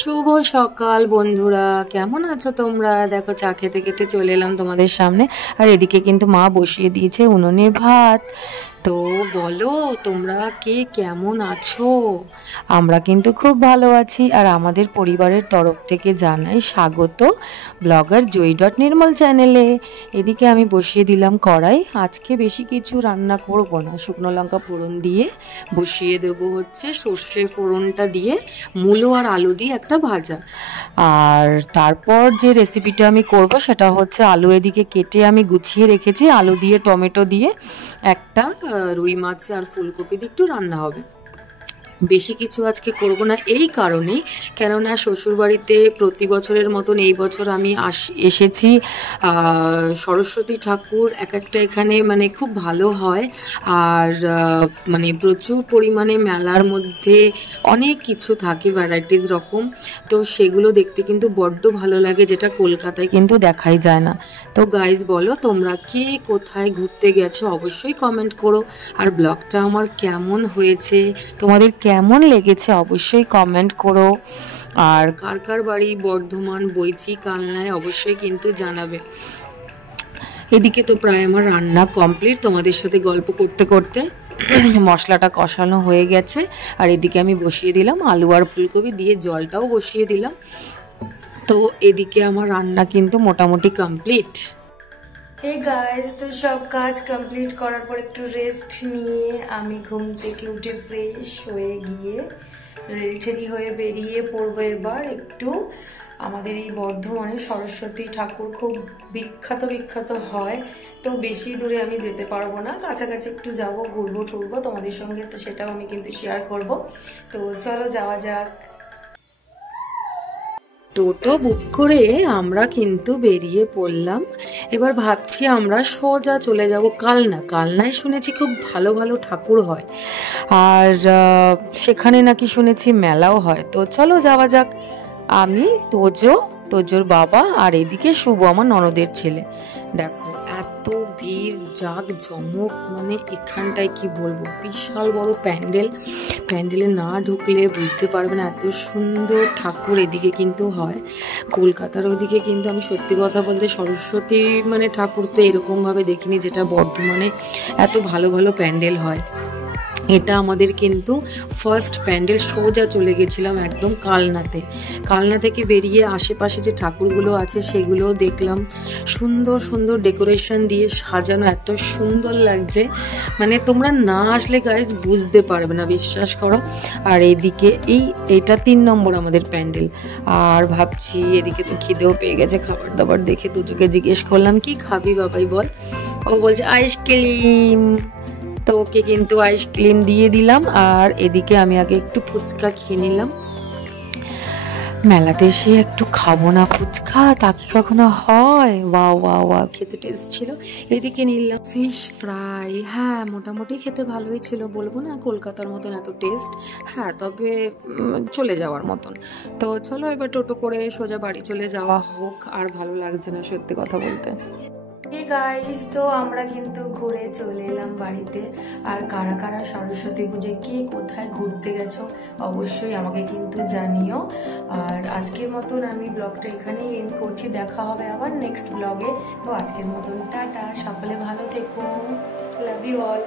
শুভ সকাল বন্ধুরা, কেমন আছো তোমরা? দেখো চা খেতে খেতে চলে এলাম তোমাদের সামনে। আর এদিকে কিন্তু মা বসিয়ে দিয়েছে উনুনে ভাত। তো বলো তোমরা কে কেমন আছো? আমরা কিন্তু খুব ভালো আছি। আর আমাদের পরিবারের তরফ থেকে জানাই স্বাগত ব্লগার জয়ী.নির্মল চ্যানেলে। এদিকে আমি বসিয়ে দিলাম কড়াই। আজকে বেশি কিছু রান্না করব না, শুকনো লঙ্কা ফোড়ন দিয়ে বসিয়ে দেবো হচ্ছে সর্ষে ফোড়নটা দিয়ে মূলো আর আলু দিয়ে একটা ভাজা। আর তারপর যে রেসিপিটা আমি করব সেটা হচ্ছে আলু এদিকে কেটে আমি গুছিয়ে রেখেছি, আলু দিয়ে টমেটো দিয়ে একটা রুই মাছ আর ফুলকপি দিয়ে একটু রান্না হবে। বেশি কিছু আজকে করব না এই কারণেই, কেননা শ্বশুরবাড়িতে প্রতি বছরের মতন এই বছর আমি এসেছি। সরস্বতী ঠাকুর এক একটা এখানে মানে খুব ভালো হয়। আর মানে প্রচুর পরিমাণে মেলার মধ্যে অনেক কিছু থাকে, ভ্যারাইটিস রকম। তো সেগুলো দেখতে কিন্তু বড্ড ভালো লাগে, যেটা কলকাতায় কিন্তু দেখাই যায় না। তো গাইজ বলো তোমরা কে কোথায় ঘুরতে গেছো অবশ্যই কমেন্ট করো। আর ব্লগটা আমার কেমন হয়েছে, তোমাদের কেমন লেগেছে অবশ্যই কমেন্ট করো। আর কার কার বাড়ি বর্ধমান, বইচি, কালনায় অবশ্যই কিন্তু জানাবে। এদিকে তো প্রায় আমার রান্না কমপ্লিট, তোমাদের সাথে গল্প করতে করতে মশলাটা কষানো হয়ে গেছে। আর এদিকে আমি বসিয়ে দিলাম আলু আর ফুলকপি দিয়ে, জলটাও বসিয়ে দিলাম। তো এদিকে আমার রান্না কিন্তু মোটামুটি কমপ্লিট। হে গাইস, তো সব কাজ কমপ্লিট করার পর একটু রেস্ট নিয়ে আমি ঘুম থেকে উঠে ফ্রেশ হয়ে গিয়ে রেডি হয়ে বেরিয়ে পড়বো এবার একটু। আমাদের এই বর্ধমানে সরস্বতী ঠাকুর খুব বিখ্যাত হয়। তো বেশি দূরে আমি যেতে পারবো না, কাছাকাছি একটু যাব, ঘুরবো টুরবো তোমাদের সঙ্গে, তো সেটাও আমি কিন্তু শেয়ার করব। তো চলো যাওয়া যাক। টোটো বুক করে আমরা কিন্তু বেরিয়ে পড়লাম। এবার ভাবছি আমরা সোজা চলে যাব কালনায় শুনেছি খুব ভালো ভালো ঠাকুর হয়। আর সেখানে নাকি শুনেছি মেলাও হয়। তো চলো যাওয়া যাক। আমি, তোজোর বাবা আর এদিকে শুভ আমার ননদের ছেলে। দেখো এত ভিড়, জাক জমক, মানে এখানটায় কি বলবো, বিশাল বড় প্যান্ডেলে না ঢুকলে বুঝতে পারবে না এত সুন্দর ঠাকুর এদিকে কিন্তু হয়। কলকাতার ওদিকে কিন্তু আমি সত্যি কথা বলতে সরস্বতী মানে ঠাকুর তো এরকমভাবে দেখিনি যেটা বর্ধমানে এত ভালো ভালো প্যান্ডেল হয়। এটা আমাদের কিন্তু ফার্স্ট প্যান্ডেল। সোজা চলে গেছিলাম একদম কালনা থেকে বেরিয়ে আশেপাশে যে ঠাকুরগুলো আছে সেগুলোও দেখলাম। সুন্দর সুন্দর ডেকোরেশন দিয়ে সাজানো, এত সুন্দর লাগছে, মানে তোমরা না আসলে গাইজ বুঝতে পারবে না, বিশ্বাস করো। আর এদিকে এটা 3 নম্বর আমাদের প্যান্ডেল। আর ভাবছি এদিকে তো খিদেও পেয়ে গেছে, খাবার দাবার দেখে দুজোকে জিজ্ঞেস করলাম কি খাবি বাবাই বল। ও বলছে আইসক্রিম। তো ওকে কিন্তু আইসক্রিম দিয়ে দিলাম। আর এদিকে আমি আগে একটু ফুচকা খেয়ে নিলাম। মেলাতে এসে একটু খাবো না ফুচকা, তা কি কখনো হয়? ওয়া খেতে টেস্ট ছিল। এদিকে নিলাম ফিশ ফ্রাই। হ্যাঁ মোটামুটি খেতে ভালোই ছিল, বলবো না কলকাতার মতন এত টেস্ট, হ্যাঁ তবে চলে যাওয়ার মতন। তো চলো এবার টোটো করে সোজা বাড়ি চলে যাওয়া হোক। আর ভালো লাগছে না সত্যি কথা বলতে। হে গাইস, তো আমরা কিন্তু ঘুরে চলে এলাম বাড়িতে। আর কারা কারা সরস্বতী পুজোয় কে কোথায় ঘুরতে গেছো অবশ্যই আমাকে কিন্তু জানিও। আর আজকের মতন আমি ব্লগটা এখানেই এন্ড করছি, দেখা হবে আবার নেক্সট ব্লগে। তো আজকের মতন টাটা, সকলে ভালো থেকো, লাভ ইউ অল।